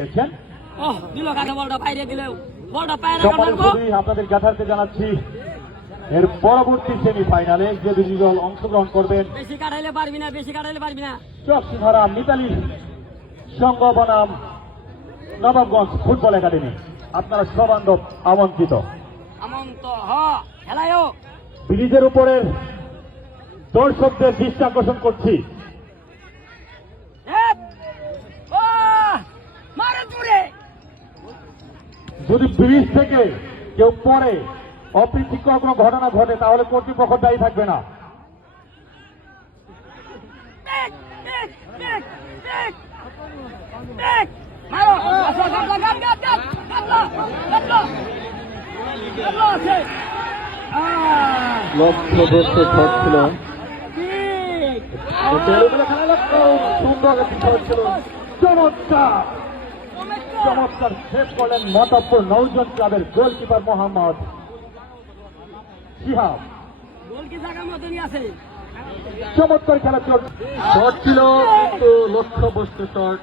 গেছেন। আপনাদের যথার্থে জানাচ্ছি এর পরবর্তী সেমিফাইনালে যে দুটি দল অংশগ্রহণ করবেন, বেশি কাটাইলে পারবি না, বেশি কাটাইলে পারবি না। চকসিধারা মিতালি সংঘ বনাম নবাবগঞ্জ ফুটবল একাডেমি, আপনারা সবান্ধব আমন্ত্রিত। ব্রিজের উপরের দর্শকদের দৃষ্টি আকর্ষণ করছি, যদি ব্রিজ থেকে কেউ পরে অপ্রীতিকর কোনো ঘটনা ঘটে তাহলে কর্তৃপক্ষ দায়ী থাকবে না। লক্ষ্যবস্তু শট ছিল, সুন্দর একটি শট ছিল, চমৎকার চমৎকার সেভ করলেন মাতাবপুর নৌজন ক্লাবের গোলকিপার মোহাম্মদ শিহাব। চমৎকার খেলা শট ছিল, কিন্তু লক্ষ্যবস্তু শট।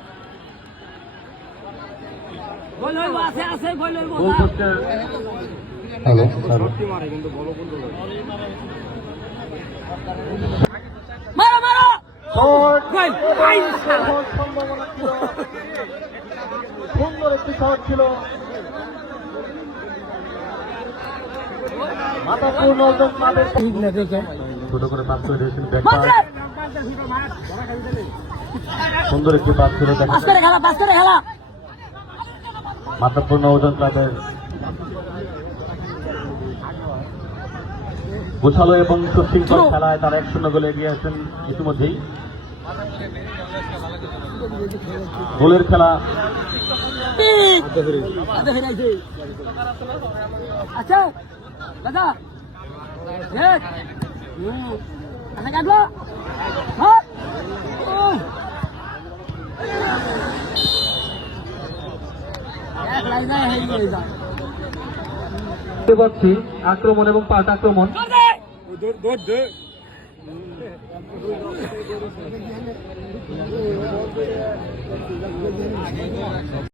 হ্যালো মারো মারো, সম্ভাবনা ছিল, সুন্দর একটি শট ছিল। মাতাবপুর নৌজন ক্লাবের ছোট করে পাস করে দিয়েছেন, সুন্দর একটি পাস ছিল। মাতাবপুর নৌজন ক্লাবের গোছালো এবং সুশৃঙ্খল খেলায় তারা 1-0 গোলে এগিয়ে আছেন ইতিমধ্যেই। গোলের খেলা আচ্ছা দাদা পাচ্ছি আক্রমণ এবং পাল্টা আক্রমণ।